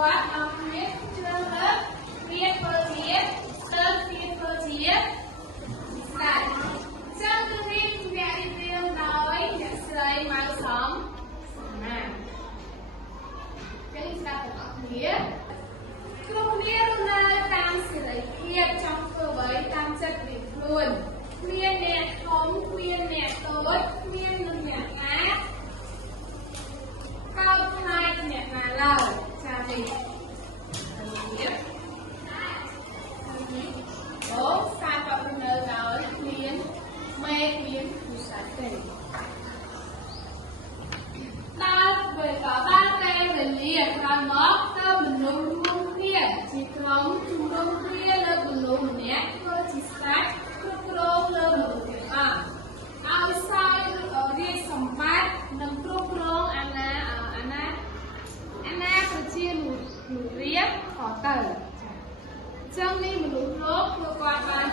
គាត់មកគ្នាជ្រើសរើសវាធ្វើជាទៅវាធ្វើជាស្ដាយចឹងគឺនេះអ្នករៀបរៀងដោយអ្នកស្រីម៉ៅសំណាចឹងស្ដាប់ទាំងអស់គ្នាគ្រប់គ្នារស់នៅតាមសេរីភាពចង់ធ្វើអ្វីតាមចិត្តរៀងខ្លួនគ្មានអ្នកធំគ្មានអ្នកតូចគ្មាននឹងអ្នកណាកោតខ្លាចអ្នកណាឡើយចា៎នេះរបៀបអូសារក៏នៅដោយគ្មានមេគ្មានវិស័យទេដល់ពេលក៏បានតែវេលាក្រោយមកទៅមនុស្សរួមគ្នាជាក្រុមជំនុំគ្នាលើមនុស្សម្នាក់ធ្វើជាស្ដេចគ្រប់គ្រងលើមនុស្សទាំងអស់ឲ្យសោយរាជសម្បត្តិនិងគ្រប់គ្រងអាណាប្រជាមនុស្សរៀបខទៅចឹងនេះមនុស្សលោកគឺគាត់បាន